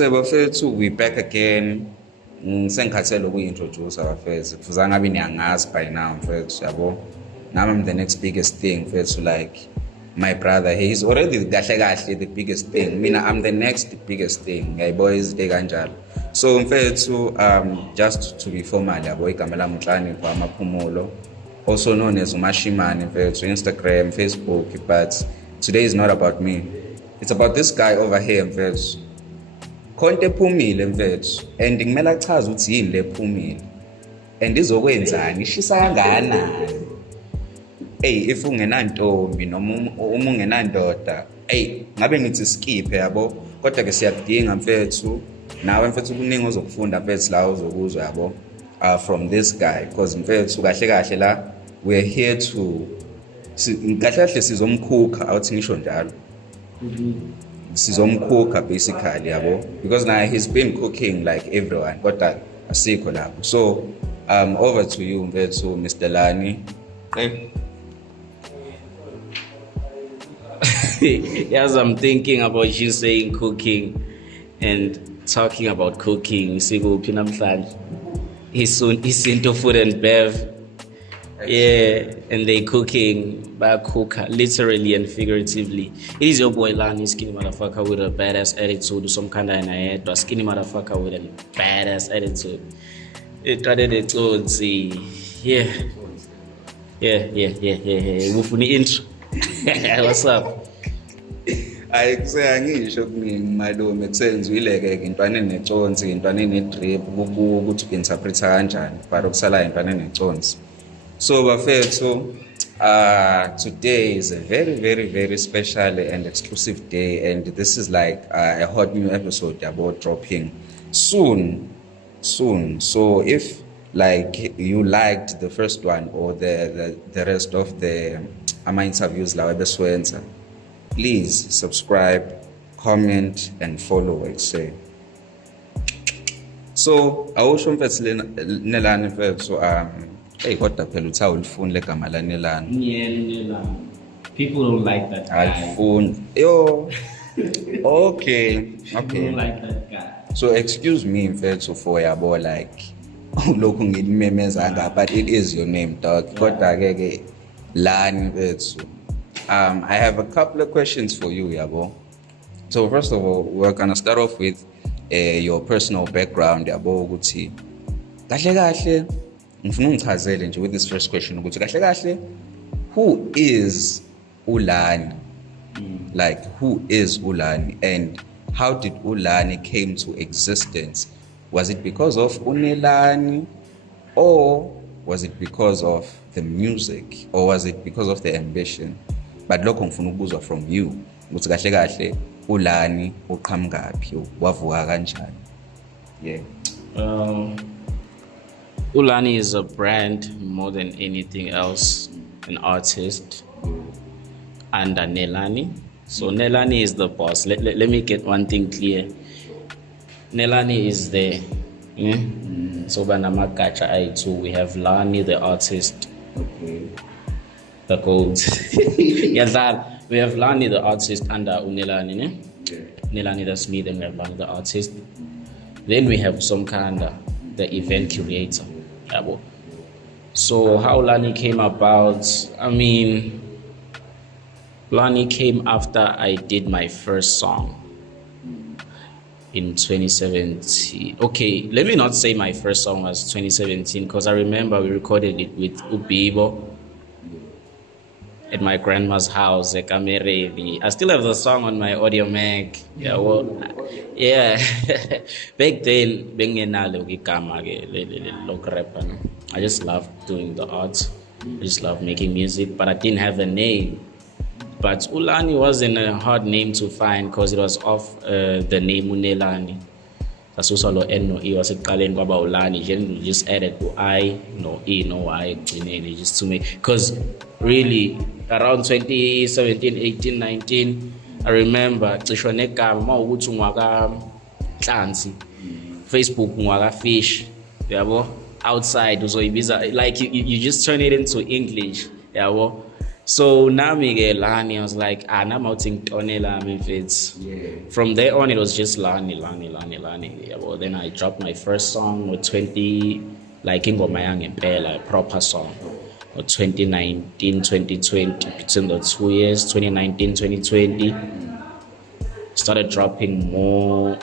bafethu, we back again. Sengikhathele ukuyi-introduce abafethu. Kufuze ngabe niyangazi by now mfethu, yabo. Now I'm the next biggest thing mfethu, like my brother, he's already kahle the biggest thing. Mina, I'm the next biggest thing. Hey boys, de kanjalo. So mfethu, just to be formal, yabo, igama lami uNhlani kwaMaphumulo, also known as Umashimane mfethu, Instagram, Facebook, but today is not about me. It's about this guy over here mfethu. Konke ephumile mfethu, and ngimela achaza ukuthi yini lephumile and izokwenzani, ishisa kangakanani. If ungenantombi noma uma ungenandoda, ngabe ngithi skip yabo, kodwa ke siyakudinga mfethu, nawe mfethu kuningi ozokufunda mfethu la uzokuzwa yabo, from this guy, because mfethu kahle la we're here to kahle sizomkhukha, awuthi ngisho njalo. Sizomkhukha basically yabo, because now he's been cooking like everyone, kodwa asikho lapho. So over to you mfethu, Mr. Larniiey. Yes, I'm thinking about you saying cooking and talking about cooking. He's into food and bev. Yeah, and they cooking, back cook literally and figuratively. It is your boy Larniiey, skinny motherfucker with a badass attitude, some kind of head, but skinny motherfucker with a badass attitude. It started it to see. Yeah. Wufuni intro. What's up? Angisho kuningi malume kusenzwile-ke intwana eneconsi, intwana enedrip, ukuthi uku-interpreta kanjani, but okusalayo intwana eneconsi. So bafethu, today is a very special and exclusive day, and this is like a hot new episode about dropping soon. So if like you liked the first one or the rest of the interviews la ebeswenza, please subscribe, comment, and follow, I say. So awusho mfethu Nelani mfethu, kodwa phela uthi awulifuni legama la Nelani. Yeah, Nelani. People don't like that guy. Alifuni. Yo. Okay. People don't like that guy. So excuse me mfethu for yabo like lokhu ngilimemeza, but it is your name, dog. Kodwa ke Lani mfethu. I have a couple of questions for you, yabo. So first of all, we're gonna start off with your personal background, yabo, ukuthi kahle ngifuna ungichazele nje with this first question ukuthi kahle who is uLarniiey? Like, who is uLarniiey and how did uLarniiey came to existence? Was it because of uNelani, or was it because of the music, or was it because of the ambition? But lokho ngifuna ukuzwa from you ukuthi kahle uLarniiey uqhamukaphi, wavuka kanjani? Yeah. uLarniiey is a brand more than anything else, an artist under Nelani. So Nelani is the boss. Let me get one thing clear. Nelani is there. So banamagacha I2, we have Larniiey the artist. Okay. The codes. Yes, that we have Larniiey the artist under Nelani. Nelani, that's me, then we have Larniiey the artist. Then we have some kind of the event curator. So how Larniiey came about, I mean, Larniiey came after I did my first song in 2017. Okay, let me not say my first song was 2017, because I remember we recorded it with Ubibo at my grandma's house, I still have the song on my audio mag. Yeah, well, yeah. Back then, I just loved doing the art. I just loved making music, but I didn't have a name. But uLarniiey wasn't a hard name to find because it was off the name uNelani. That's also no E was ekuqaleni kwaba uLarniiey. You just added I, no E, no I, just to make, because really around 2017, 18, 19, I remember cisho negama mawukuthi ungwaka Hlansi, Facebook ungwaka Fish, yabo, outside uzoyibiza, like you just turn it into English, yabo. So nami ke Lani, I was like, nam outing Tonela mfethu. Yeah. From there on, it was just Lani. Yeah, well, then I dropped my first song with 20, like ingoma yangempela, a proper song. Or 2019, 2020, between the 2 years, 2019, 2020, started dropping more,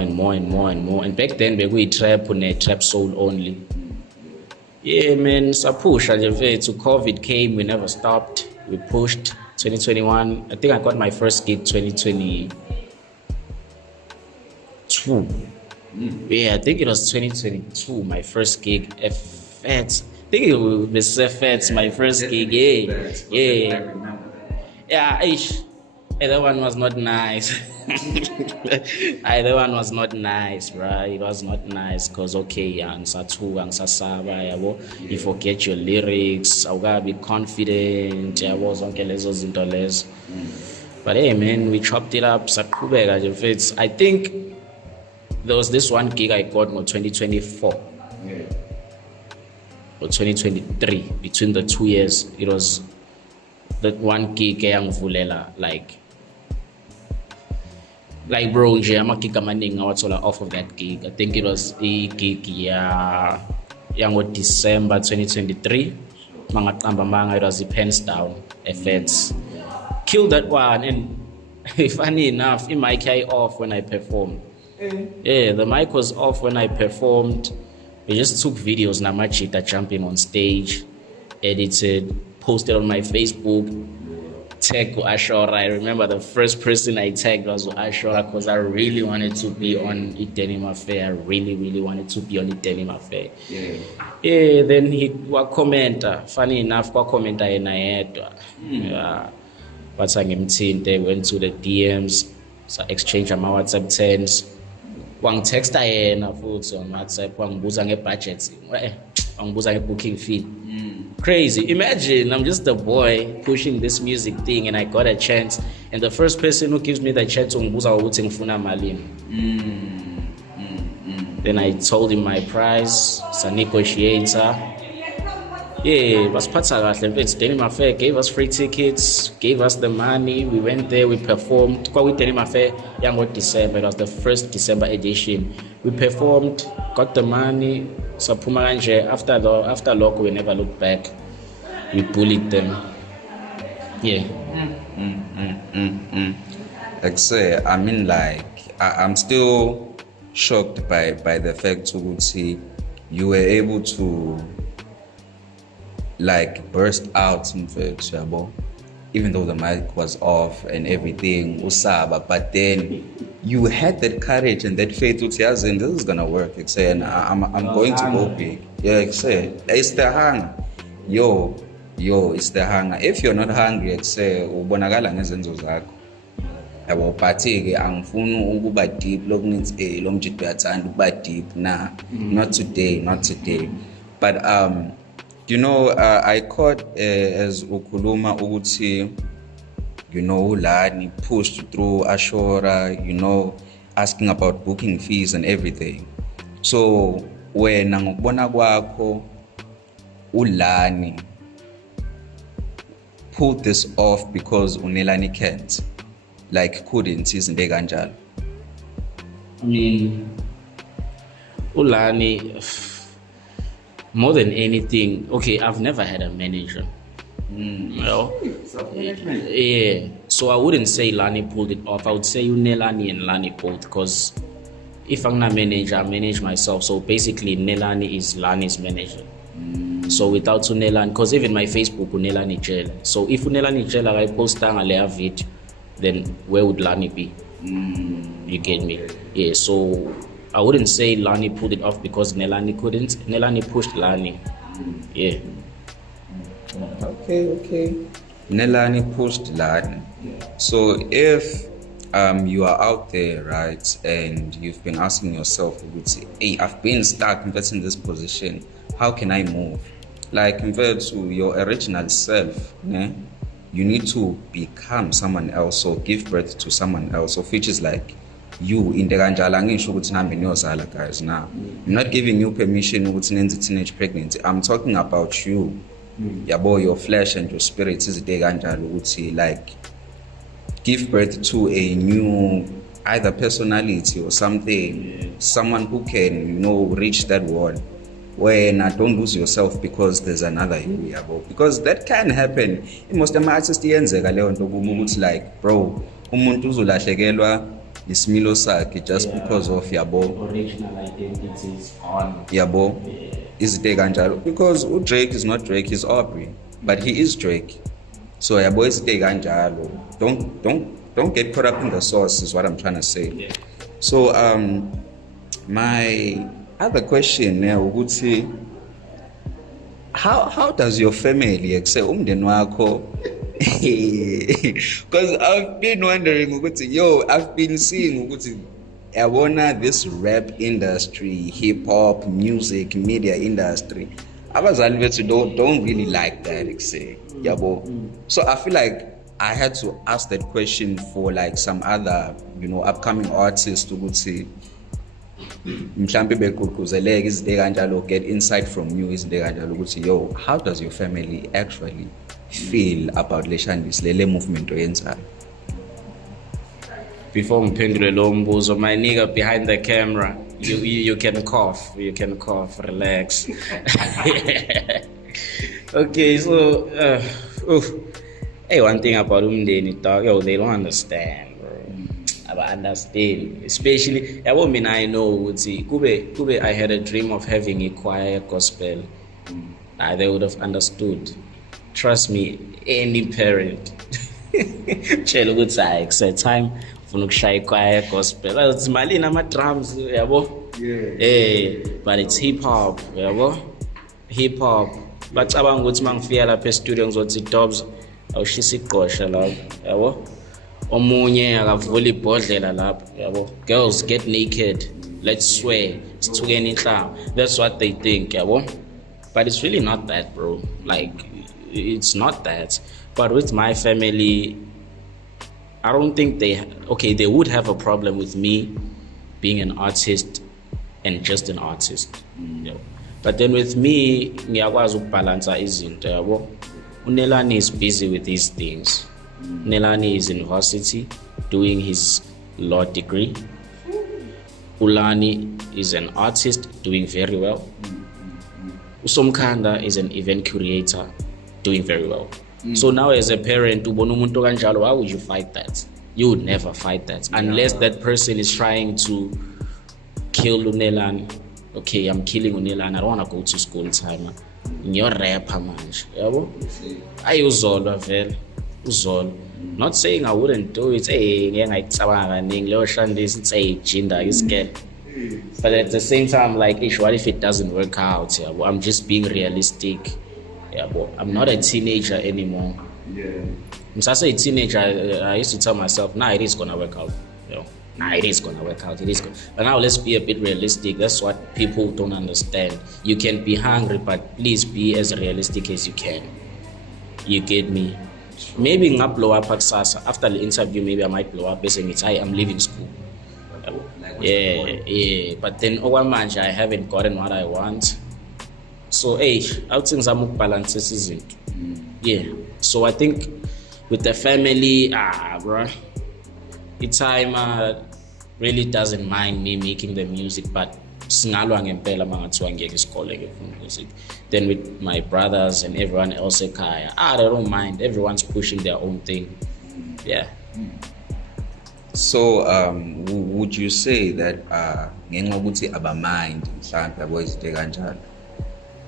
and more. And back then, we trap on a trap soul only. Yeah, man, sapusha nje to COVID came, we never stopped. We pushed 2021. I think I got my first gig 2022. Yeah, I think it was 2022, my first gig. FX. I think it was FX, my first gig. Yeah. Yeah, ish. That one was not nice. That one was not nice, right? It was not nice because okay, you forget your lyrics, I gotta be confident, zonke lezo zinto lezo. But hey man, we chopped it up, saqhubeka nje mfethu. I think there was this one gig I got in 2024. Yeah. Or 2023, between the 2 years, it was that one gig eyangivulela like bro nje amagig amaningi awathola off of that gig. I think it was a gig yango December 2023 mangaqamba manga, it was the Pens Down FX. Killed that one, and funny enough, the mic off when I performed. Yeah, the mic was off when I performed. We just took videos namachita jumping on stage, edited, posted on my Facebook, tagged Ashora. I remember the first person I tagged was Ashora because I really wanted to be on the Denim Affair. I really wanted to be on the Denim Affair. Yeah, then he was commenter. Funny enough, was commenter in my head. Yeah, but they went to the DMs, so exchange my WhatsApp tens. Wangitext yena futhi on WhatsApp wangibuza ngebudget, wangibuza ngebooking fee. Crazy. Imagine I'm just a boy pushing this music thing and I got a chance, and the first person who gives me the chance ungibuza ukuthi ngifuna malini. Then I told him my price, it's a negotiator. Yeah, basiphatha kahle mfethu. Denim Affair gave us free tickets, gave us the money. We went there, we performed. Kwa Denim Affair yango December, it was the first December edition. We performed, got the money. Saphuma kanje. After Loco, we never looked back. We bullied them. Yeah. Like say, I mean, like I'm still shocked by the fact that you were able to like burst out mfethu, even though the mic was off and everything usaba, but then you had that courage and that faith to yes, and this is gonna work. Like say, and I'm going to go big. Yeah, like say, it's the hunger. Yo, it's the hunger. If you're not hungry, like say, ubonakala ngezenzo zakho. Yabo, but angifuni ukuba deep lokunenzi lo mjito yathanda ukuba deep na. Not today. But you know, I caught as ukuluma ukuthi, you know, Larniiey pushed through Ashora, you know, asking about booking fees and everything. So when ngokubona kwakho uLarniiey pulled this off because uNelani can't, like couldn't, izinto kanjalo. I mean, uLarniiey, more than anything, okay, I've never had a manager. You know? Yeah. So I wouldn't say Larniiey pulled it off. I would say Nelani and Larniiey both, because if I'm not manager, I manage myself. So basically, Nelani is Larniiey's manager. So without Nelani, because even my Facebook, Nelani Jele. So if Nelani Jele, I post a video, then where would Larniiey be? You get me? Yeah. So I wouldn't say Larniiey pulled it off because Nelani couldn't. Nelani pushed Larniiey. Yeah. Okay. Nelani pushed Larniiey. So if you are out there, right, and you've been asking yourself, you would say, hey, I've been stuck in this position. How can I move? Like compared to your original self, né? You need to become someone else or give birth to someone else, of which is like you in the guys now. I'm not giving you permission with teenage pregnancy. I'm talking about you yabo, your flesh and your spirit izinto kanjalo ukuthi like give birth to a new either personality or something, someone who can reach that wall when don't lose yourself because there's another you, yabo, because that can happen. Most of my artists yenzeka leyo nto ukuthi like bro umuntu uzolahlekelwa isimilo sakhe just because of yabo original identities on yabo izinto kanjalo, because Drake is not Drake, he's Aubrey, but he is Drake. So yabo izinto kanjalo, don't get caught up in the sauce is what I'm trying to say. So my other question now ukuthi how does your family accept umndeni wakho? Because I've been wondering ukuthi I've been seeing ukuthi yabona this rap industry, hip hop, music, media industry, abazali bethu don't really like that yabo. So I feel like I had to ask that question for like some other upcoming artists ukuthi mhlambe begqugquzeleke izinto kanjalo, get insight from you izinto kanjalo ukuthi how does your family actually feel about le movement oyenzayo? Before ngiphendule lo mbuzo, my nigga behind the camera, you can cough, relax. Okay, so hey, one thing about umndeni dog, they don't understand, bro. I understand, especially I know kube I had a dream of having a choir gospel. They would have understood. Trust me, any parent. Chelo good side, set time for choir gospel. It's malina my drums, yabo. But it's hip hop, yabo. Hip hop. But abang ukuthi mangifika lapha e-studio ngizothi Dobbs awushisa igqosha lapho, yabo. Omunye akavula ibhodlela lapho, yabo. Girls get naked, let's swear, sithukeni inhlamba. That's what they think, yabo. But it's really not that, bro. Like it's not that. But with my family, I don't think they would have a problem with me being an artist and just an artist. But then with me, ngiyakwazi ukubalansa izinto, yabo. Nelani is busy with these things. Nelani is in varsity doing his law degree. Ulani is an artist doing very well. Usomkhanda is an event curator doing very well. So now as a parent, why would you fight that? You would never fight that unless that person is trying to kill Nelani. Okay, I'm killing Nelani. I don't want to go to school time. You're rapper, man. I uzolwa vele. Uzolwa. Not saying I wouldn't do it. But at the same time, like, what if it doesn't work out? I'm just being realistic. I'm not a teenager anymore. When I say a teenager, I used to tell myself, it is gonna work out. It is gonna work out. But now let's be a bit realistic. That's what people don't understand. You can be hungry, but please be as realistic as you can. You get me? Maybe I'll blow up after the interview. Maybe I might blow up saying I'm leaving school. Yeah. But then I haven't gotten what I want. So I think I'm balance season. Yeah. So I think with the family, bro, it's time really doesn't mind me making the music, but music. Then with my brothers and everyone else, they don't mind. Everyone's pushing their own thing. Yeah. So would you say that ngenxa ukuthi abamind mhlawumbe aboyizite kanjalo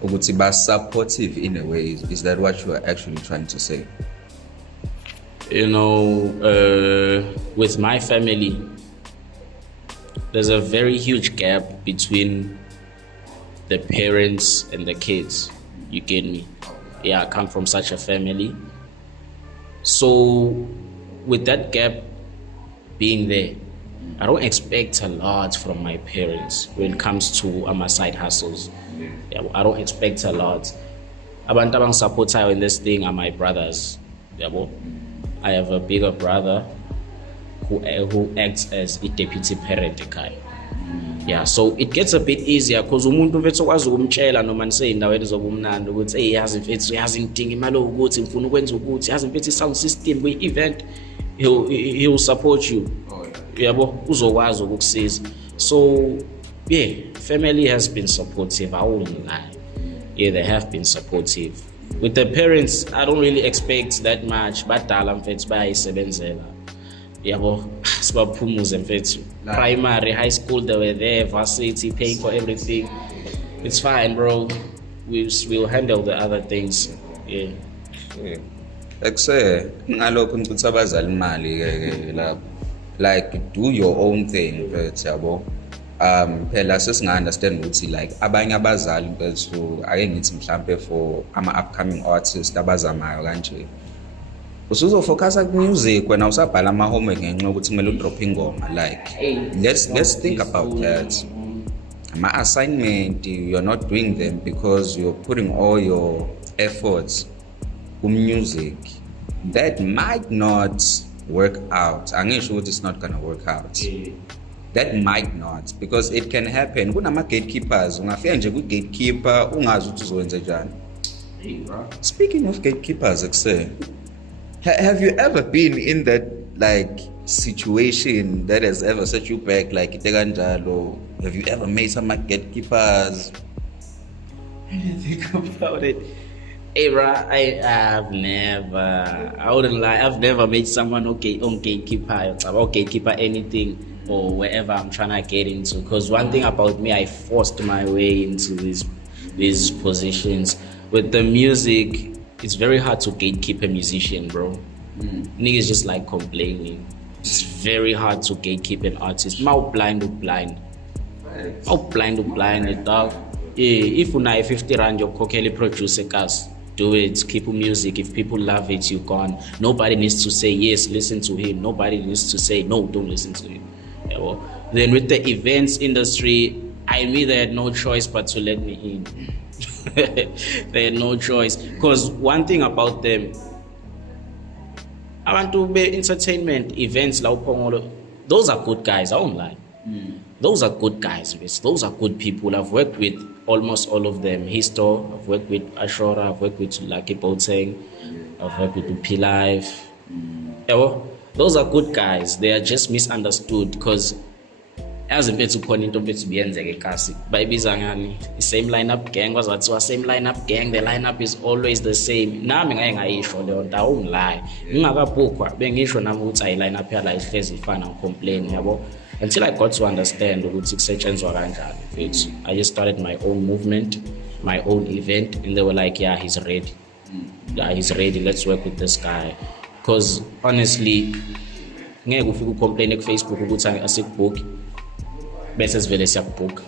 ukuthi ba supportive in a way, is that what you are actually trying to say? With my family, there's a very huge gap between the parents and the kids. You get me? Yeah, I come from such a family. So with that gap being there, I don't expect a lot from my parents when it comes to my side hustles. Yeah, I don't expect a lot. Abantu abang support in this thing are my brothers. Yeah, I have a bigger brother who acts as a deputy parent. Yeah, so it gets a bit easier because umuntu mfethu okwazi ukumtshela noma niseyindaweni zobumnandi ukuthi hey yazi mfethu yazi ngidinga imali ukuthi ngifuna ukwenza ukuthi yazi mfethu sound system kwi-event he'll support you. Yabo uzokwazi ukukusiza. So yeah, family has been supportive. I won't lie. Yeah, they have been supportive. With the parents, I don't really expect that much. Badala mfethu bayayisebenzela. Yabo sibaphumuze mfethu. Primary, high school, they were there, varsity, paying for everything. It's fine, bro. We'll handle the other things. Yeah. Ekuse ngalokho ngicutha abazali imali lapho. Like do your own thing mfethu yabo. Phela sesinga understand ukuthi like abanye abazali mfethu ake ngithi mhlambe for ama upcoming artists abazamayo kanje. Usuzofocus ku music wena usabhala ama homework ngenxa ukuthi kumele udrop ingoma like let's think about that. My assignment you're not doing them because you're putting all your efforts on music that might not work out. Angisho ukuthi it's not gonna work out. That might not because it can happen. Kunama gatekeepers ungafika nje ku gatekeeper ungazi ukuthi uzowenza njani. Speaking of gatekeepers, have you ever been in that like situation that has ever set you back like itekanjalo? Have you ever made some gatekeepers? Think about it. Hey, bro, I have never. I wouldn't lie. I've never made someone on gatekeeper or gatekeeper anything or wherever I'm trying to get into. Because one thing about me, I forced my way into these positions. With the music, it's very hard to gatekeep a musician, bro. Niggas just like complaining. It's very hard to gatekeep an artist. Mouth blind, dog. Yeah, if you know 50 rand, your cocktail producer cast. Do it, keep music. If people love it, you're gone. Nobody needs to say yes, listen to him. Nobody needs to say no, don't listen to him. Yeah, well, then with the events industry, I mean they had no choice but to let me in. They had no choice. Because one thing about them, I want to be entertainment events, those are good guys, I won't lie. Those are good guys, those are good people. I've worked with almost all of them. Histo, I've worked with Ashora, I've worked with Lucky Boateng, I've worked with P Life. Yeah, well, those are good guys. They are just misunderstood because as a bit to point into bit to be babies are same lineup gang was that same lineup gang. The lineup is always the same. Now I'm don't lie. Being issue now I line up here like lazy fan and complain until I got to understand I just started my own movement, my own event, and they were like, yeah, he's ready. Yeah, he's ready. Let's work with this guy. Because honestly, ngeke ufike ucomplain ku Facebook ukuthi asikbook bese sivele siyakubook.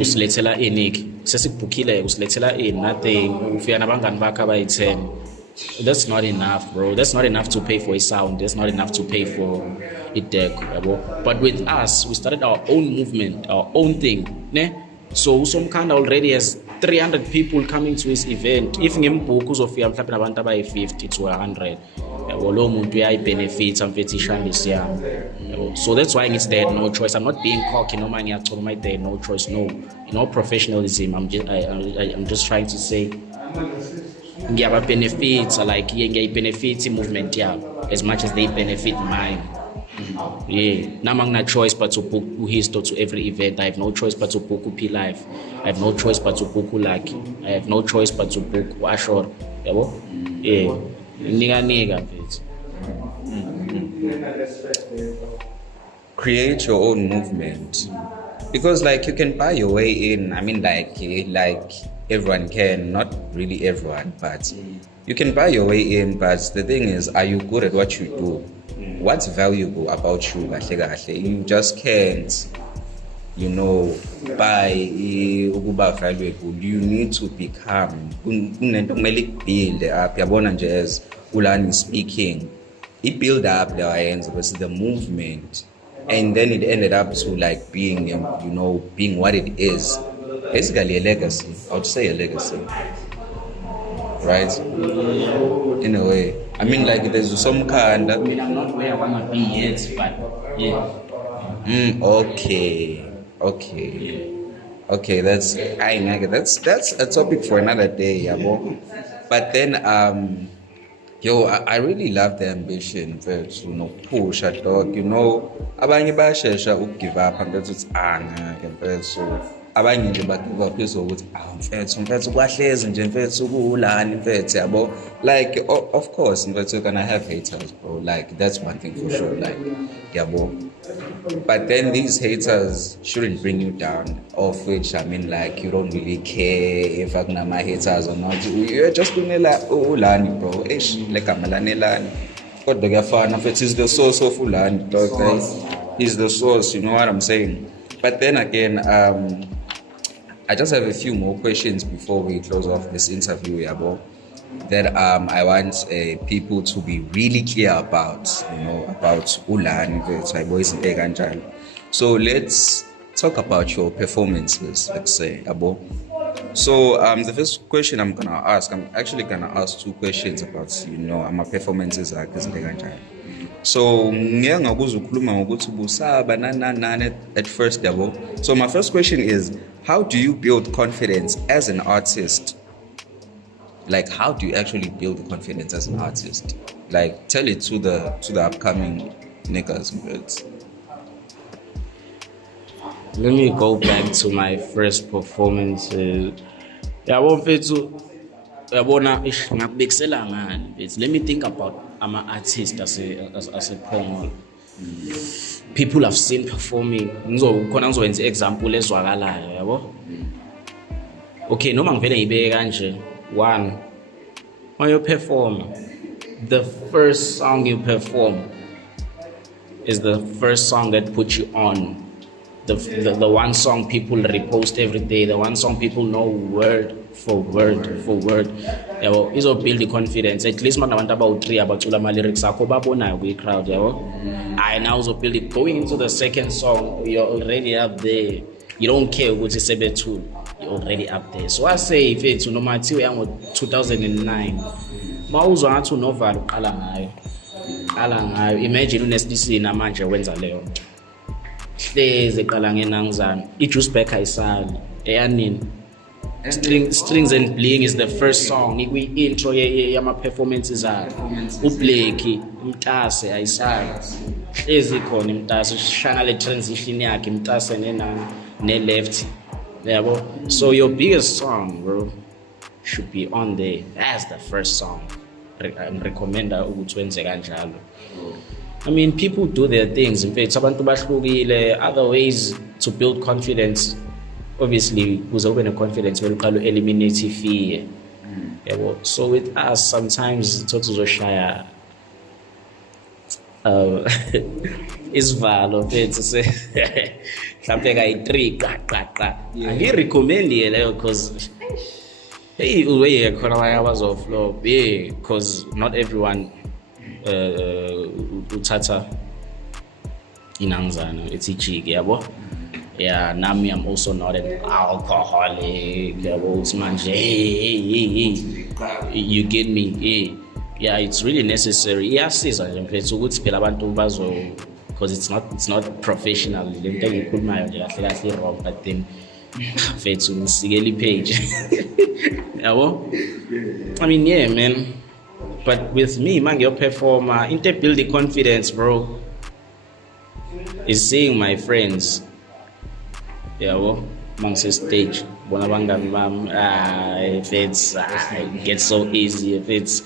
Usilethela iniki sesikubookile usilethela nothing ufika nabangani bakho abayi10. That's not enough, bro. That's not enough to pay for a sound. That's not enough to pay for a deck. But with us, we started our own movement, our own thing. Ne? So some kind already has 300 people coming to his event. If ngimbook uzofika mhlawumbe nabantu abayi50 to 100. Lo muntu uyayibenefits amfetishangisi yami. So that's why they had no choice. I'm not being cocky, no man ngiyachoma they had no choice. No. Professionalism. I'm just trying to say ngiyaba benefits like benefit movement as much as they benefit mine. Yeah, now I'm not choice but to book Histo to every event. I have no choice but to book P Life. I have no choice but to book Lucky. I have no choice but to book Ashore. Yeah, nigga. Create your own movement because like you can buy your way in. I mean like everyone can, not really everyone, but you can buy your way in. But the thing is, are you good at what you do? What's valuable about you? You just can't, buy uba valuable. You need to become. Build up. As Ulani speaking, it built up the movement, and then it ended up to like being, being what it is. Basically a legacy. I would say a legacy. Right? In a way. I mean like there's some kind of... I'm not where I want to be yet, but yeah. Okay. Okay. Okay, that's a topic for another day, yabo. But then yo, I really love the ambition mfethu nokuphusha dog. You know, abanye bayashesha ukugive up mfethu uthi ngeke mfethu. Abanye nje bagive up ukuthi mfethu kwahlezi nje mfethu kuulani mfethu yabo. Like of course mfethu you're gonna have haters, bro. Like that's one thing for sure, like yabo. But then these haters shouldn't bring you down, of which I mean like you don't really care if I'm my haters or not. You're just doing like ulani, bro. Like Nelani. But the gafana it is the source of ulani, dog. He's the source, you know what I'm saying? But then again, I just have a few more questions before we close off this interview, yabo. That I want people to be really clear about, you know, about ulani boys. So let's talk about your performances, let's say, abo. So the first question I'm actually gonna ask two questions about, you know, my performances at so at first, abo. So my first question is, how do you build confidence as an artist? Like, how do you actually build the confidence as an artist? Like, tell it to the upcoming niggas. Let me go back to my first performance. Let me think about I'm an artist as a performer. People have seen performing. Example ezwakalayo. Okay, noma ngivele ngibeke kanje. One, when you perform, the first song you perform is the first song that puts you on. The one song people repost every day, the one song people know word for word. Yabo, izo build the confidence. At least man abantu about 3 about my lyrics akho babonayo kwi crowd, yabo. I now also build it. Going into the second song, you're already up there. You don't care what you say to. You're already up there. So I say if it's no matter young 2009, mawuzwa ngathi unovalo qala ngayo. Imagine unesdc namanje wenza leyo nto. Hleze qala ngenangizana. Ijuice back ayisali. Eyanini. Strings and Bling is the first song. Ikwi intro yama performances akhe. uBlake Mtase ayisali. Hleze khona Mtase shana le transition yakhe Mtase ne left. Yeah, so your biggest song, bro, should be on there as the first song. I recommend that. I mean, people do their things. In fact, other ways to build confidence. Obviously, who's open a confidence will eliminate fear. Yeah, so with us, sometimes total shy. Is valid to say something like 3 I recommend it because hours of flow because not everyone utata inangzana it's jig yabo. Yeah, nami I'm also not an alcoholic yabo manje you get me. Yeah, it's really necessary. Yes, it's because it's not professional. Wrong, but then page. I mean, yeah, man. But with me, man, your performer, into building confidence, bro, is seeing my friends. Yeah, well, amongst the stage. If it's it gets so easy, if it's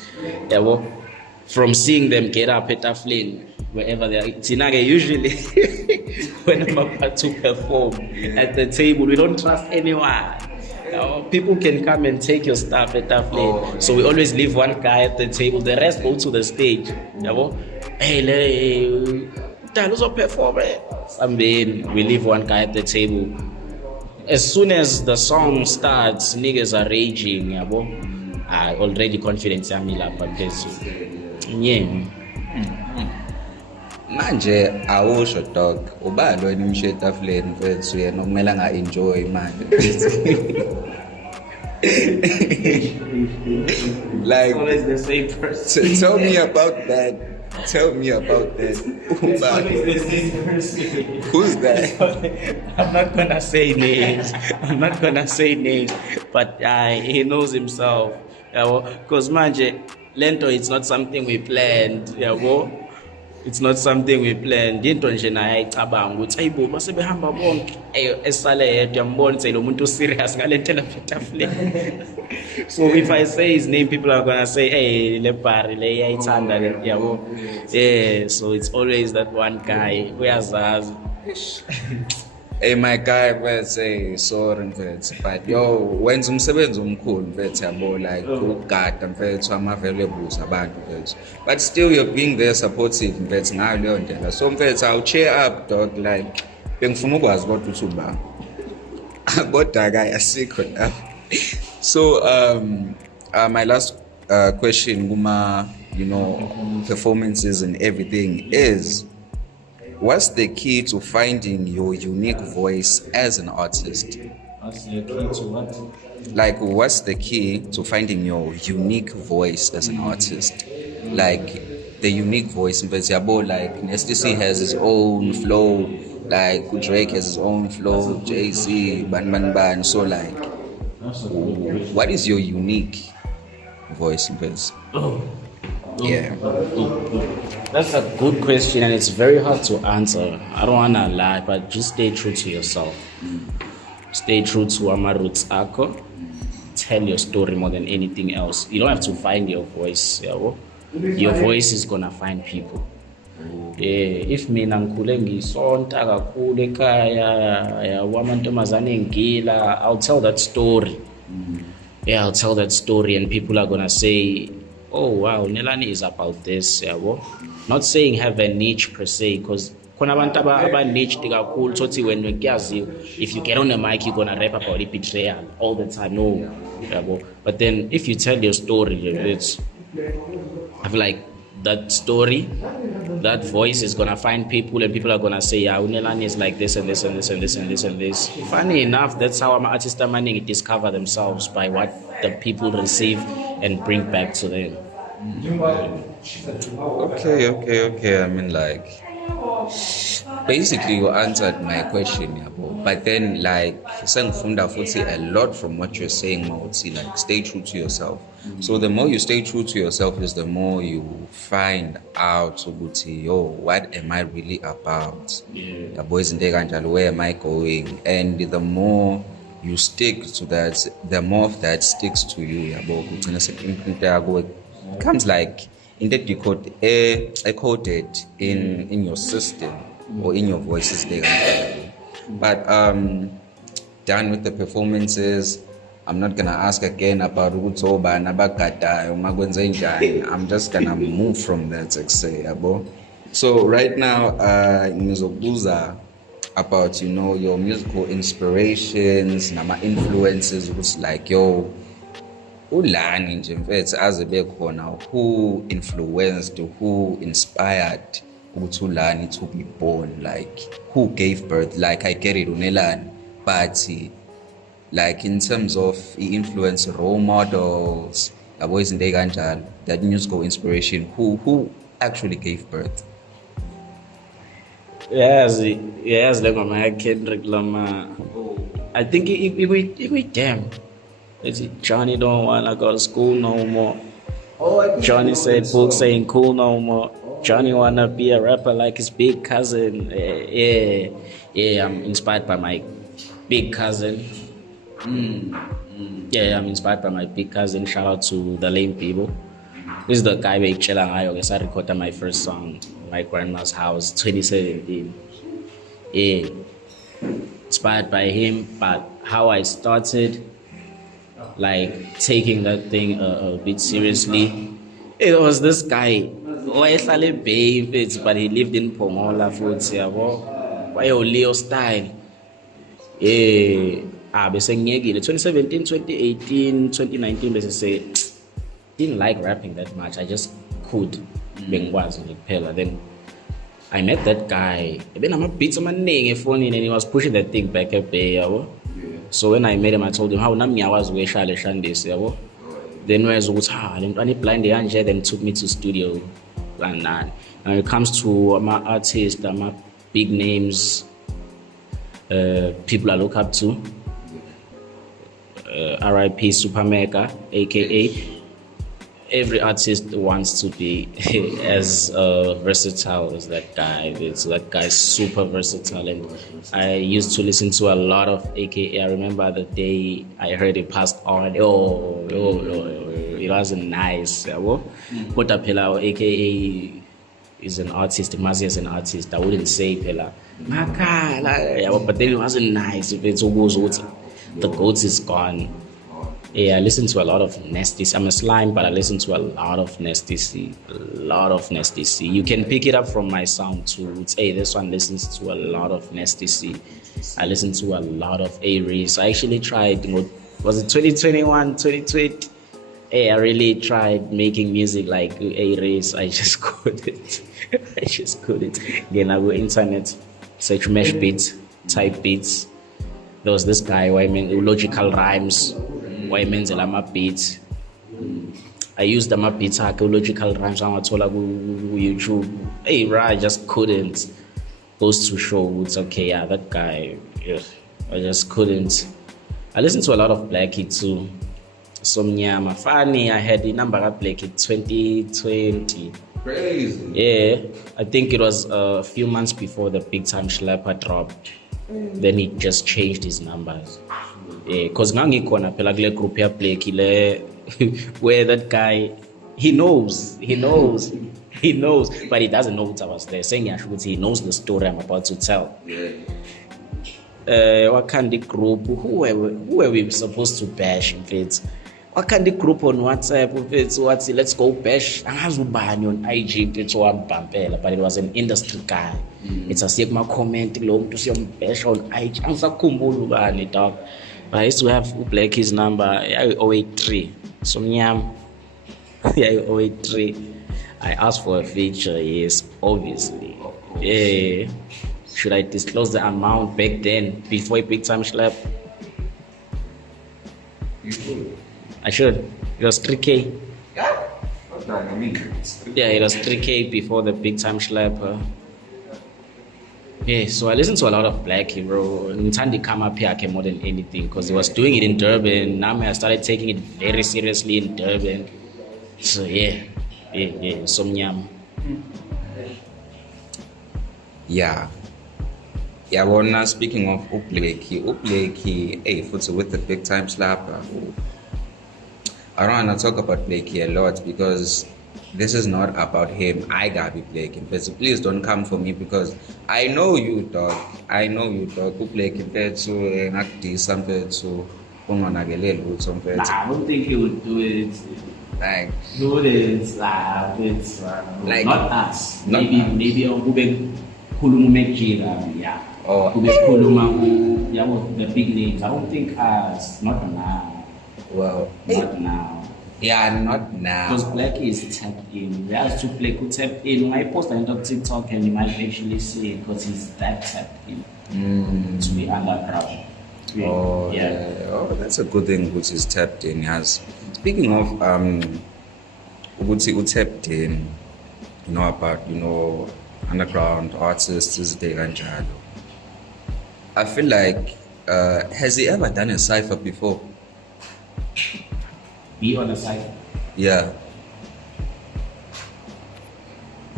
from seeing them get up at a flame wherever they are. Tinage usually when I'm about to perform at the table, we don't trust anyone. People can come and take your stuff at that flame. So we always leave one guy at the table, the rest go to the stage. Hey, perform. I mean, we leave one guy at the table. As soon as the song starts, niggas are raging, I already confident yeah. Manje awusho dog ubalo wena umshade afleni mfethu yena okumele anga enjoy manje. Like always the same person. Tell me about that Tell me about that. Who's that? I'm not gonna say names. I'm not gonna say names, but he knows himself. Because manje, lento, it's not something we planned. It's not something we planned. Into nje naye ayicabanga ukuthi ayibo base behamba bonke esale yedwa yambona ukuthi lo muntu serious ngalento lapha. So if I say his name, people are gonna say, hey, le bari le iyayithanda le yabo. Yeah, so it's always that one guy uyazazi. Hey, my guy, let's say sorry, but yo, wenza umsebenzi omkhulu mfethu yabo, like ugada mfethu ama-valuables abantu mfethu, but still you're being there supportive mfethu ngayo leyo ndlela. So mfethu I'll cheer up dog, like bengifuna ukwazi kodwa ukuthi uba kodwa ke asikho lapho. So my last question kuma, performances and everything is, what's the key to finding your unique voice as an artist? What's the key to what? Like, what's the key to finding your unique voice as an artist? Like, the unique voice, like, Nesty C has his own flow, like, Drake has his own flow, Jay-Z, Ban. So, like, what is your unique voice, Yeah. That's a good question, and it's very hard to answer. I don't wanna lie, but just stay true to yourself. Stay true to ama roots ako. Tell your story more than anything else. You don't have to find your voice. Your voice is gonna find people. If mina ngikhule ngisonta kakhulu ekhaya wamantombazane ngila, I'll tell that story. I'll tell that story, and people are gonna say, oh wow, Nelani is about this. Not saying have a niche per se, because niche when if you get on the mic you're gonna rap about it, betrayal all the time. No. But then if you tell your story, I feel like that story, that voice is gonna find people, and people are gonna say, yeah, Nelani is like this and this and this and this and this and this. Funny enough, that's how artists are managing to discover themselves, by what the people receive and bring back to them. Okay. I mean, like, basically you answered my question, but then, like, a lot from what you're saying, like, stay true to yourself. So the more you stay true to yourself is the more you find out, what am I really about? Where am I going? And the more you stick to that, the more of that sticks to you. It becomes like coded in your system or in your voices. But done with the performances. I'm not gonna ask again about Utoba and Abakata. I'm just gonna move from that, So right now, Nizobuza, about your musical inspirations, nama influences, was like Ulani nje as a bekhona, who influenced, who inspired Ulani to be born, like who gave birth. Like, I get it, Nelani, but like in terms of influence, role models, that musical inspiration, who actually gave birth? Yes, like my Kendrick Lamar. I think it damn. Johnny don't wanna go to school no more. Johnny said books ain't cool no more. Johnny wanna be a rapper like his big cousin. Yeah, I'm inspired by my big cousin. Yeah, I'm inspired by my big cousin. Shout out to the lame people. This is the guy who I recorded my first song in my grandma's house, 2017. Yeah, inspired by him, but how I started, like, taking that thing a bit seriously, it was this guy, but he lived in Pomola, Leo style. Yeah. 2017, 2018, 2019, basically, didn't like rapping that much. I just could. Then I met that guy. Then I'm a bit of a phone, and he was pushing that thing back up. So when I met him, I told him how I was way shy this. Then when I was blind, then took me to studio. When it comes to my artists, my big names, people I look up to, RIP Super Mega, aka every artist wants to be as versatile as that guy. That guy's super versatile, and I used to listen to a lot of AKA. I remember the day I heard it passed on. Oh, it wasn't nice. But Pela AKA is an artist. Mazi is an artist. I wouldn't say Pela. But then it wasn't nice. If it's the goat is gone. Yeah, I listen to a lot of Nasty C. I'm a slime, but I listen to a lot of Nasty C. You can pick it up from my sound too. It's, hey, this one listens to a lot of Nasty C. I listen to a lot of A-Race. I actually tried, was it 2021, 2020? Hey, I really tried making music like A-Race. I just couldn't. Then I go internet, search mesh beats, type beats. There was this guy, logical rhymes. Why menzela ama-beats. I used the beats logical rhymes angathola ku-YouTube. Hey, bro, I just couldn't. Goes to show it's okay, yeah, that guy, yeah, I just couldn't. I listened to a lot of Blackie too. Somnyama funny, I had the number of Blackie 2020. Crazy. Yeah, I think it was a few months before the Big Time Schlepper dropped. Then he just changed his numbers. Because ngangikhona phela kule group ya Blackie le where that guy he knows, but he doesn't know what I was there. Saying he knows the story I'm about to tell. What kind of group? Who were we supposed to bash in fact? What kind of group on WhatsApp? Let's go bash. Angazubani on IG but it was an industry guy. It's a sigma comment long to see on bash on IG. Angizakhumbula ubani dog. But I used to have Blackie's number, 083. Somnyam, 083. I asked for a feature, yes, obviously. Yeah. Should I disclose the amount back then, before a Big Time Slap? You should. I should. It was 3K. Yeah? Yeah, it was 3K before the Big Time Slap. Yeah, so I listened to a lot of Blackie, bro. Ntandi come up here more than anything because he was doing it in Durban. Now I started taking it very seriously in Durban. So yeah, Somnyam. Yeah. Yeah, well, now speaking of Blackie, hey, with the Big Time Slapper. I don't want to talk about Blackie a lot because this is not about him. I gotta be Blackie. But please don't come for me because I know you, dog. Who Blackie bed to ngakdi something to ungonakeleli something. Nah, I don't think he would do it. Like Do it, like not us. Maybe kube khuluma umejira, yeah. Or Kube khuluma the big names. I don't think us. Not now. well, Not now. yeah, not now. Because Blackie is tapped in. We have to play who tapped in. When I post on TikTok and you might actually see it because he's that tapped in to the underground. Oh, yeah. Oh, that's a good thing which is tapped in. Yes. Speaking of who tapped in, about underground artists is kanjalo. I feel like has he ever done a cypher before? Be on the side. Yeah.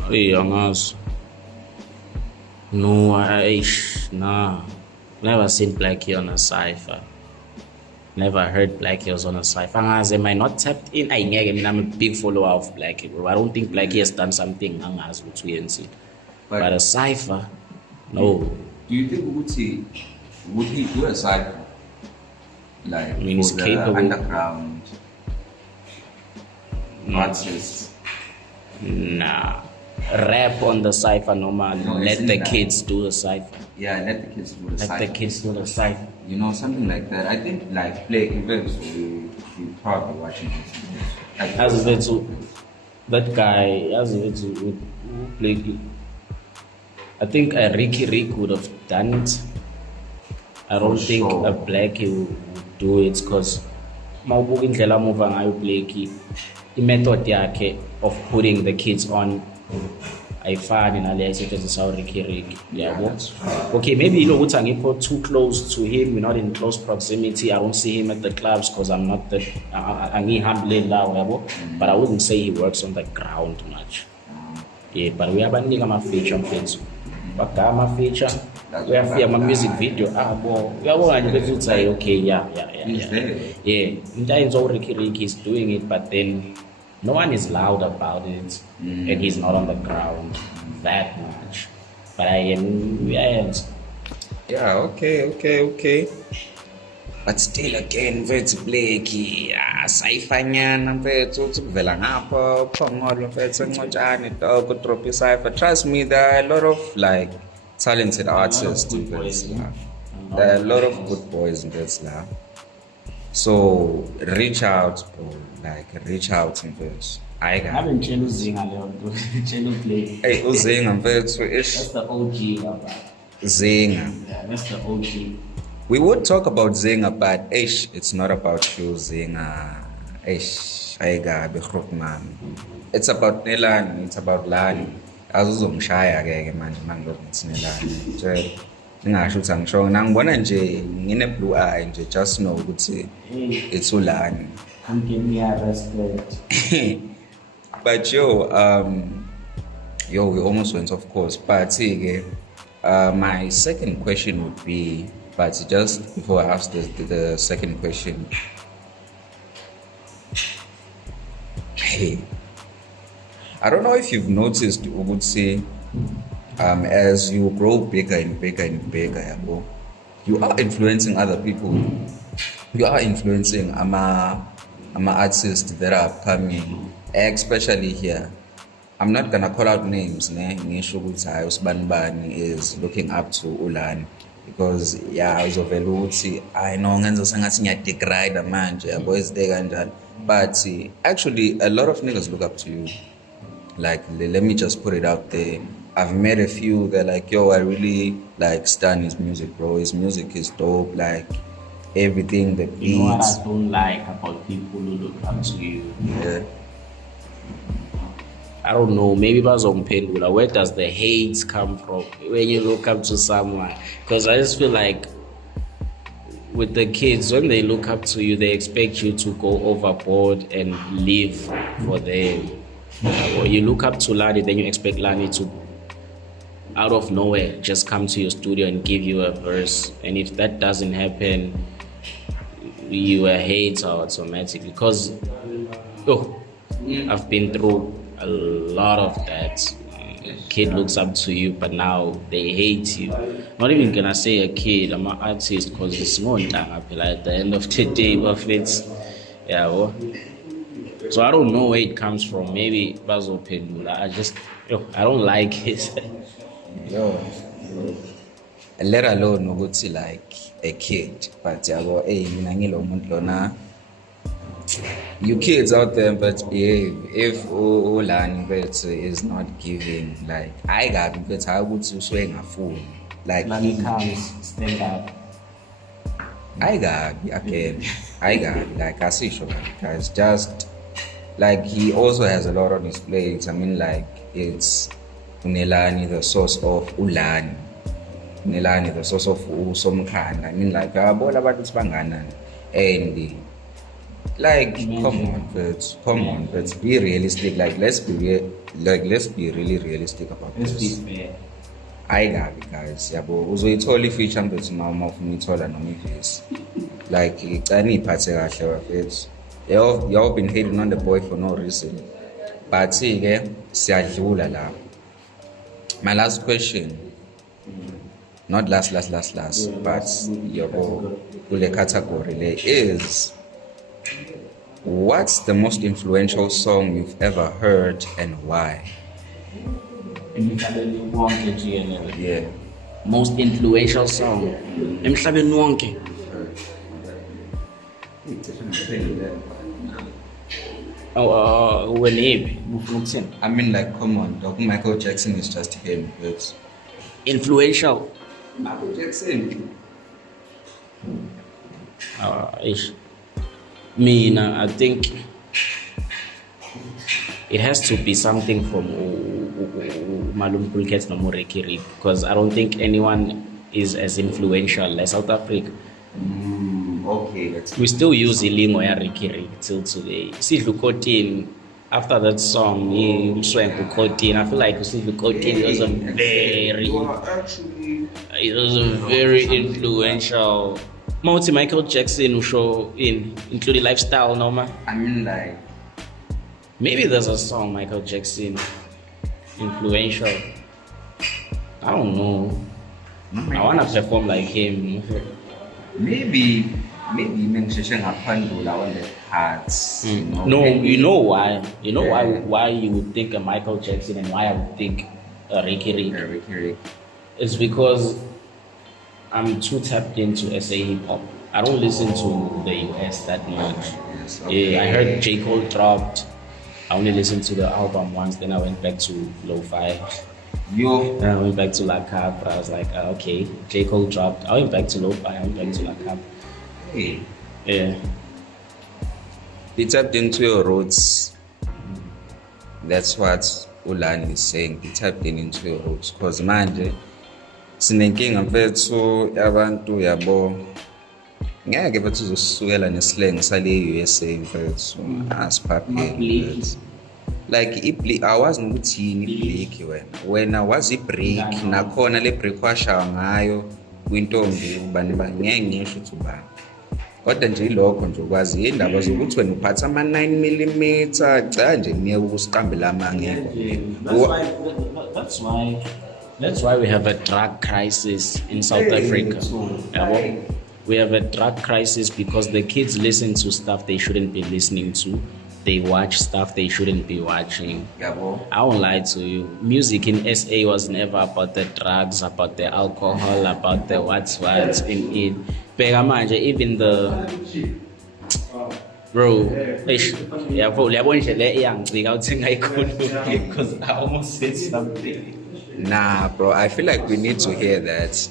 Hey, youngers. No, nah. Never seen Blackie on a cypher. Never heard Blackie was on a cypher. Am I not tapped in? I'm a big follower of Blackie, bro. I don't think Blackie has done something with WNC. But a cypher, no. Do you think would he do a cypher? Like I mean, he's for the capable. Underground artists. Nah. Rap on the cypher normal. No, Let isn't the that- kids do the cypher. Yeah, let the kids do the Let cypher. the kids do the cypher. Something like that. I think like play events we probably watching this. Like, As a to that guy, as a to Blackie. I think a Rick would have done it. I don't For think sure. a Blackie would do it because mawubuka indlela amuva ngayo Blackie, the method yakhe of putting the kids on ayifani nale ayisetshenziswa uRicky Ricky, yabo. Okay, maybe you know ukuthi angikho too close to him, we're not in close proximity, I don't see him at the clubs because I'm not the angihambile lawo, yabo. But I wouldn't say he works on the ground much. Yeah, but uyabanika ama-feature mfethu, bagaya ama-feature, uyafika ama-music video abo, uyabona nje bese uthi hayi, okay, yeah. Into ayenziwa uRicky Ricky is doing it, but then no one is loud about it, and he's not on the ground that much. But I am, yeah, okay. But still again, mfethu Blakey, sayifanyana mfethu uthi kuvela ngapha uphongolo mfethu encotshane dog udrop cipher. Trust me, there are a lot of like talented artists in Venezuela. There are a lot of good boys in Venezuela. So reach out, bro. Like reach out mfethu. I haven't chelo Zinga leyo nto, chelo Play. Hey, uZinga mfethu ish. That's the OG baba. Zinga. Yeah, that's the OG. We would talk about Zinga, but it's not about you, Zinga. It's about Nelani, it's about Lani. Azuzomshaya ke manje mangilokho ngithi Nelani. Nje ngingasho ukuthi angisho ngibona nje ngine blue eye nje, just know ukuthi it's uLani. I'm giving me a respect. But we almost went, of course. But my second question would be, but just before I ask the second question, hey, I don't know if you've noticed, we would say, as you grow bigger and bigger and bigger, you are influencing other people. You are influencing artists that are coming, especially here. I'm not gonna call out names, ngisho ukuthi hayi uSibanibani is looking up to uLani, because uzovela ukuthi I know ngenza sengathi ngiyadegrade manje, yabo ezide kanjani. But actually a lot of niggas look up to you. Like, let me just put it out there. I've met a few, they're like, yo, I really like stan his music, bro. His music is dope, like everything, the beats. You know what I don't like about people who look up to you? Yeah. I don't know, maybe bazomphendula, where does the hate come from when you look up to someone? Because I just feel like with the kids, when they look up to you, they expect you to go overboard and live for them. Or you look up to Lani, then you expect Lani to, out of nowhere, just come to your studio and give you a verse. And if that doesn't happen, you a hater automatically. Because I've been through a lot of that. Kid looks up to you, but now they hate you. Not even gonna say a kid, I'm an artist, because it's more at the end of the day, but it's so I don't know where it comes from. Maybe Bazo Pendula. I don't like it. Let alone ukuthi like a kid, but mina ngilo umuntu lona. You kids out there, but behave. If uLani is not giving, like I got, but how would you swing a fool? Like Lani comes, stand up. I got like I see sure guys, just like he also has a lot on his plate. I mean, like it's Nelani, the source of uLani. Nelani, the source of Usomkhan. I mean, like bola about this bangana and. Like, come on, let's be realistic. Like, let's be really realistic about this. Let's be fair. I got it, guys. Yabo, uzoyithola feature mfethu noma ufuna ithola noma ivesi. Like, icani iphathe kahle wafethu. Y'all been hating on the boy for no reason. But ke siyadlula la. My last question. Not last, but yabo kule category le is, what's the most influential song you've ever heard and why? Yeah. Most influential song. Emhlabeni wonke. I mean, like, come on, Dr. Michael Jackson is just him. But influential. Michael Jackson. I think it has to be something from Malum Cat no more Ricky because I don't think anyone is as influential as South Africa. Okay, We still use Ilingo ya Ricky till today. See Lukotin, after that song, he swam to Kotin. I feel like see Lukotin was a very, it was a very influential. Multi Michael Jackson who show including lifestyle, no man. I mean, like, maybe there's a song Michael Jackson influential. I don't know. I wanna perform like him. maybe mention ngaphandle on the hearts. No, you know why? You know why you would think a Michael Jackson and why I would think a Ricky Rick? It's because I'm too tapped into SA hip hop. I don't listen to the US that much. Yes, okay. Yeah, I heard J. Cole dropped. I only listened to the album once, then I went back to Lo-Fi. Then I went back to La Cap. I was like, okay, J. Cole dropped. I went back to Lo-Fi, I went back to La Cap. Hey. Yeah. He tapped into your roots. That's what Ulan is saying. He tapped into your roots. Because manje, sinenkinga mfethu yabantu yabo. Ngeke bethu uzosukela neslang sale USA mfethu. Asiphaphile. Like awazi nokuthi yini ibreak wena wazi ibreak nakhona le break washaya ngayo kwintombi ubani ngeke ngisho ukuthi ubani. Kodwa nje ilokho nje ukwazi indaba zokuthi wena uphatha ama 9mm cha nje niye ukusiqambela amangeke. That's why we have a drug crisis in South Africa. We have a drug crisis because the kids listen to stuff they shouldn't be listening to. They watch stuff they shouldn't be watching. I won't lie to you. Music in SA was never about the drugs, about the alcohol, about the what's in it. Even the bro, because I almost said something. Nah, bro, I feel like we need to hear that.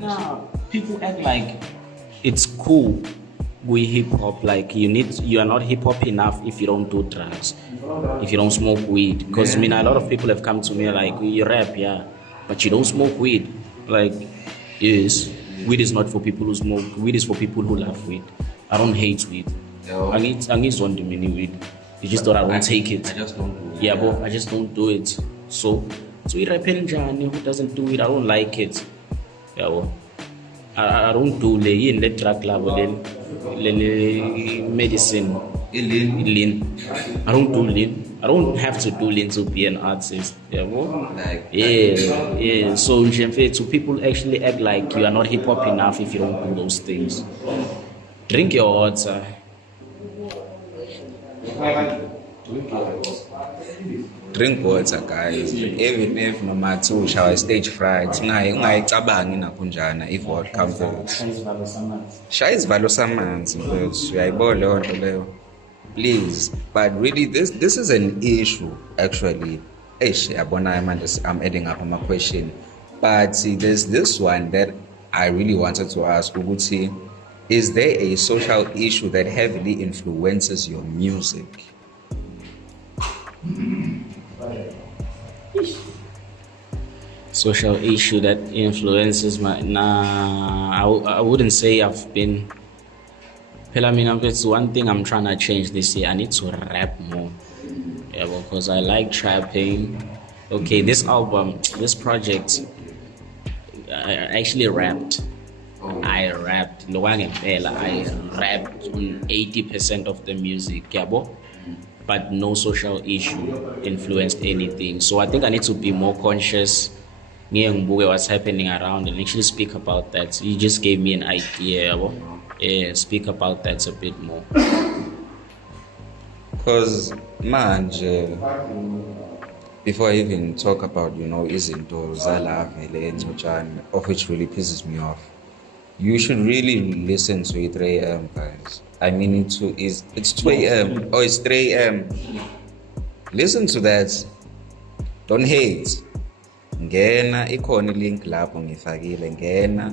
Nah, people act like it's cool. We hip hop, like you are not hip hop enough if you don't do drugs, if you don't smoke weed. Because a lot of people have come to me like, you rap, yeah, but you don't smoke weed. Like, yes, weed is not for people who smoke. Weed is for people who love weed. I don't hate weed. I need one mini weed. It's just that I don't take it. I just don't do it. Yeah, but I just don't do it. So we rap who doesn't do it. I don't like it. Yeah, well, I don't do the drug level. Medicine, lean. I don't do lean. I don't have to do lean to be an artist. Yeah. So people actually act like you are not hip hop enough if you don't do those things. Drink your water. Drink water, guys. Even if no matter ushawa stage fright, ungayicabangi nakunjana i-vodka mfethu. Shaya isivalo samanzi mfethu. Uyayibona leyo nto leyo. Please, but really this is an issue actually. I'm adding up on my question. But there's this one that I really wanted to ask Uguti. Is there a social issue that heavily influences your music? Social issue that influences my I wouldn't say I've been. It's one thing I'm trying to change this year. I need to rap more. Yeah, because I like trapping. Okay, this project, I actually rapped. I rapped on 80% of the music, but no social issue influenced anything. So I think I need to be more conscious what's happening around and actually speak about that. You just gave me an idea. Speak about that a bit more. Because manje, before I even talk about izinto zalavele encojane, of which really pisses me off, you should really listen to it 3 a.m. guys. I mean it's 2 a.m. or it's 3 a.m. Listen to that. Don't hate. Ngena ikhona link lapho ngifakile, ngena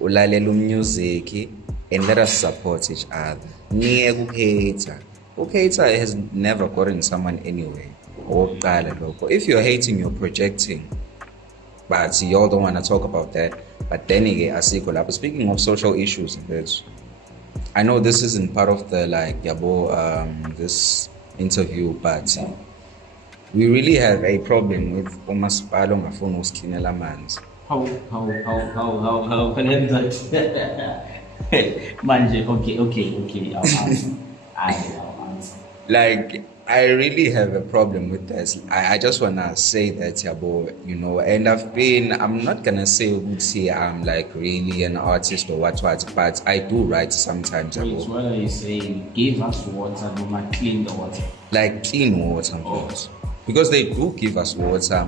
ulalela music and let us support each other. Ngeke ukuhate. Ukhater has never gotten someone anyway. Okokuqala lokho. If you're hating, you're projecting. But y'all don't want to talk about that. But then again, asikho lapho. Speaking of social issues, I know this isn't part of the this interview, but we really have a problem with umasipala ongafuni usiklinela amanzi. How can I do that? Manje, okay, I'll answer. Like, I really have a problem with this. I just wanna say that, and I'm not gonna say I'm like really an artist or what, but I do write sometimes. Wait, what are you saying? Give us water, no clean the water. Like clean water, because they do give us water,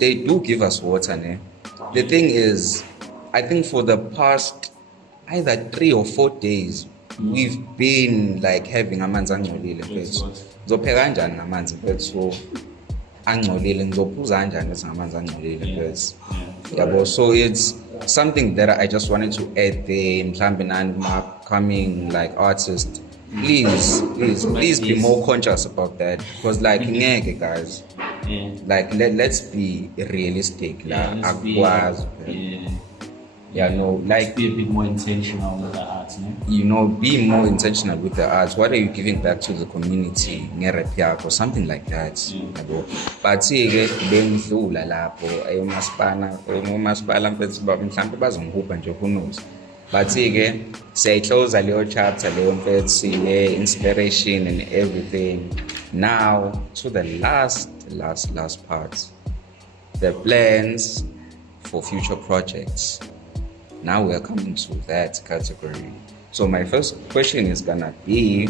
they do give us water, ne? The thing is, I think for the past either 3 or 4 days, we've been like having amanzi angcolile mfethu. Ngizopheka kanjani namanzi mfethu so angcolile, ngizophuza kanjani bese ngamanzi angcolile mfethu. Yabo, so it's something that I just wanted to add there. Mhlambe nani coming like artist, please be more conscious about that, because like ngeke guys, like let's be realistic. Like be a bit more intentional with the arts, no? Be more intentional with the arts. What are you giving back to the community? Or something like that. But see again, bengidlula lapho umasipala mhlawumbe bazongihupha nje, who knows. But see again, siyayiclose leyo chapter leyo mfethu inspiration and everything. Now to the last part, the plans for future projects. Now we are coming to that category. So my first question is gonna be,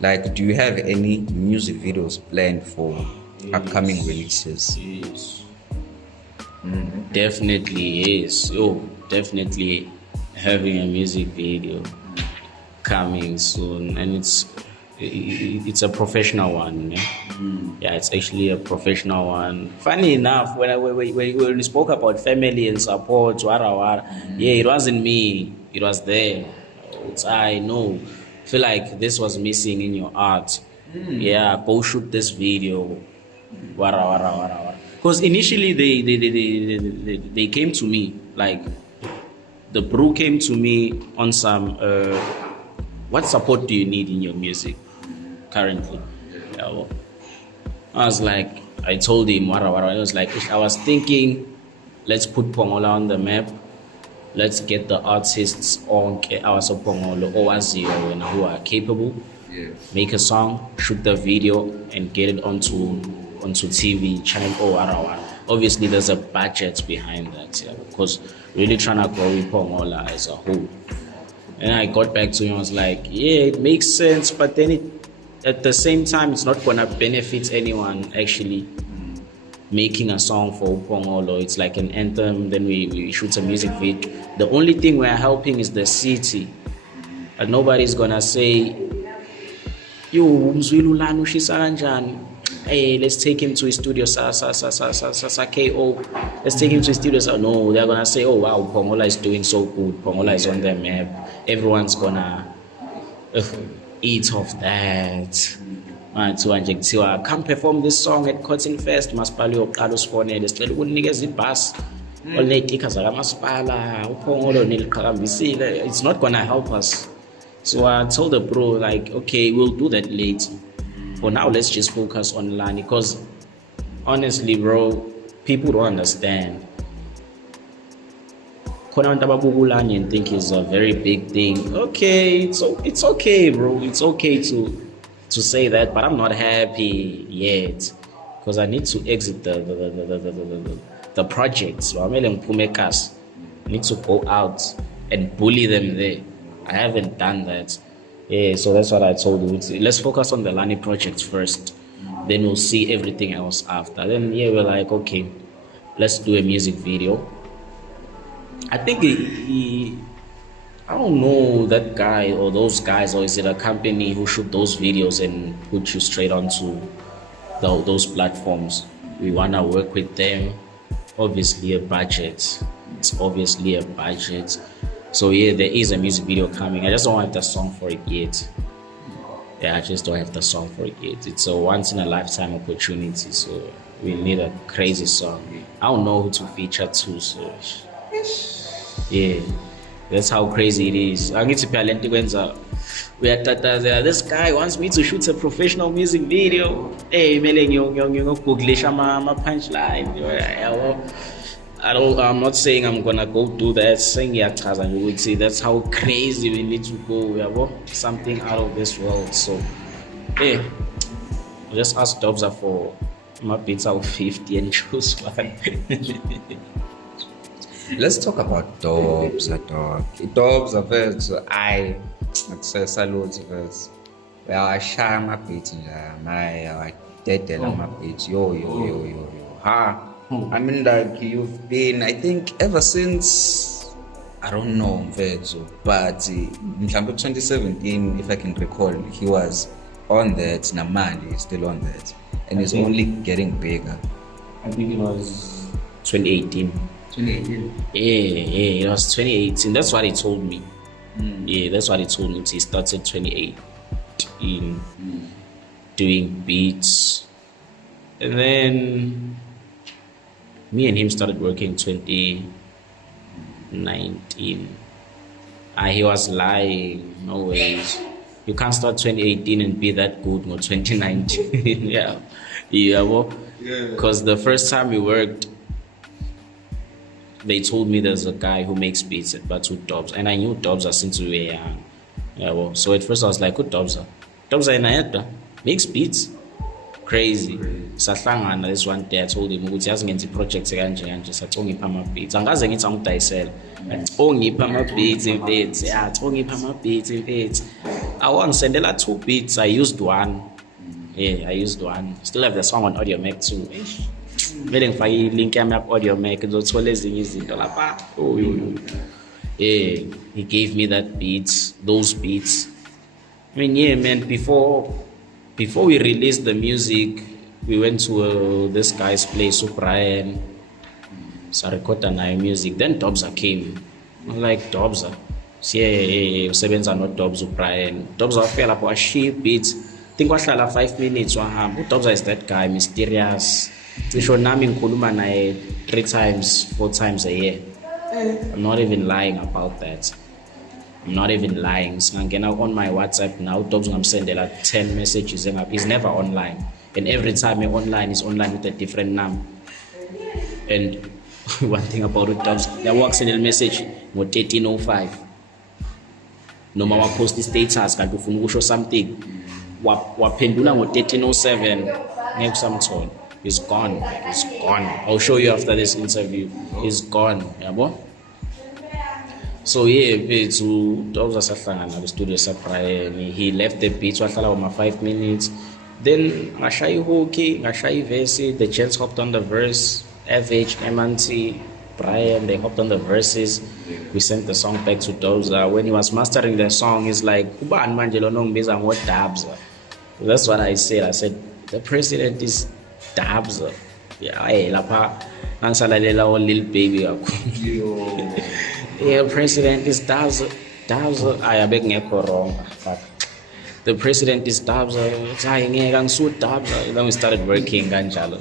like, do you have any music videos planned for upcoming releases? Yes. Definitely, yes. Definitely having a music video coming soon, and it's a professional one. Yeah, it's actually a professional one. Funny enough, when we spoke about family and support, yeah, it wasn't me, it was them. I know. Feel like this was missing in your art. Yeah, go shoot this video. Because initially they came to me, like the bro came to me on some what support do you need in your music currently? Yeah, well, I was like, I told him, I was like, I was thinking, let's put Pongola on the map. Let's get the artists on our Pongolo or who are capable. Yeah. Make a song, shoot the video, and get it onto TV channel or obviously there's a budget behind that, yeah, because really trying to grow Pongola as a whole. And I got back to him, I was like, yeah, it makes sense, but then at the same time, it's not gonna benefit anyone actually making a song for Upongolo. It's like an anthem, then we shoot a music video. The only thing we're helping is the city. And nobody's gonna say, yo, Mzwilulanu Shisaranjan. Hey, let's take him to his studio, KO. Let's take him to his studio. No, they're gonna say, oh wow, Pongola is doing so good. Pongola is on the map. Everyone's gonna eat off that. Come perform this song at Cotton Fest. Masipala uyoqala usifonele sicela ukunikeza ibhasi olnetika zakamasipala uPhongolo niliqhakambisile. It's not gonna help us. So I told the bro, like, okay, we'll do that later. For now, let's just focus on Larniiey, because honestly, bro, people don't understand. Larniiey and think it's a very big thing. Okay, it's okay, bro. It's okay to say that, but I'm not happy yet because I need to exit the project. So I need to go out and bully them there. I haven't done that. Yeah, so that's what I told you. Let's focus on the Larniiey project first. Then we'll see everything else after. Then yeah, we're like, okay, let's do a music video. I think I don't know that guy or those guys, or is it a company who shoot those videos and put you straight onto those platforms? We want to work with them. Obviously a budget. It's obviously a budget. So yeah, there is a music video coming. I just don't have the song for it yet. Yeah, I just don't have the song for it yet. It's a once in a lifetime opportunity, so we need a crazy song. I don't know who to feature too, so yeah, that's how crazy it is. Angithi phela lento ikwenza uyatatazela, this guy wants me to shoot a professional music video. Hey, mele ngiyoguglisha ama punchline. I'm not saying I'm gonna go do that. Saying yachaza you would say that's how crazy we need to go. Something out of this world. So hey, just ask Dobza for my beats out 50 and choose one. Let's talk about Dobza, dog. Dobza first. I say salute first. I share my beats my dead my beats. Yo. Ha. I mean, like, you've been, I think, ever since, I don't know, but in 2017, if I can recall, he was on that, Namandi is still on that, and he's only getting bigger. I think it was 2018. 2018? Yeah, it was 2018. That's what he told me. Yeah, that's what he told me. He started 2018 doing beats. And then me and him started working 2019. He was lying. No ways. You can't start 2018 and be that good in 2019. yeah. Because the first time we worked, they told me there's a guy who makes beats at Batu Dobza, and I knew Dobza since we were young. So at first I was like, who Dobza? Dobza in makes beats. Crazy. Sahlangana this one day, I told him ukuthi yazi ngenza project kanje sathi ongipha ama beats. Angaze ngithi angidayisela. Ongipha ama beats imfethu. Yeah, ongipha ama beats imfethu. Awangisendela 2 beats. I used one. Yeah, I used one. Still have the song on Audio Mac too. Vele ngifake i-link yami ku Audio Mac ngizothola ezinye izinto lapha. Yeah, he gave me those beats. I mean, yeah, man, before we released the music, we went to this guy's place, Brian. So I recorded my music. Then Dobza came. I was like, Dobza? Yeah, usebenza no Dobza, Brian. Dobza fell up a sheep beats. Think wahlala 5 minutes wahamba. Dobza is that guy, mysterious. Ngisho nami ngikhuluma naye 3 times, 4 times a year. I'm not even lying about that. I'm not even lying. Singangena on my WhatsApp now, Dobza ngamsendela 10 messages. He's never online. And every time he's online with a different number. And one thing about it, Dobza, there works in a message ngo 13:05. No mama post the status kanti ufuna ukusho something. Waphendula ngo 13:07 ngekusamthola. He's gone. I'll show you after this interview. He's gone. Yabo? So yeah, Dobza sahlangana ku studio sa Brian. He left the beats wahlala over 5 minutes. Then ngashaya hooky, ngashaya verse, the gents hopped on the verse, FH, MNT, Brian, they hopped on the verses. We sent the song back to Dobza. When he was mastering the song, he's like, ubani manje lo nongibiza ngo Dabza. That's what I said. I said, the president is Dabza. Yeah, hey, lapha ngisalalela o Lil Baby kakhulu. Yeah, president is Dabza. I beg ngekho wrong. Fuck. The president is Dabza. Then we started working kanjalo.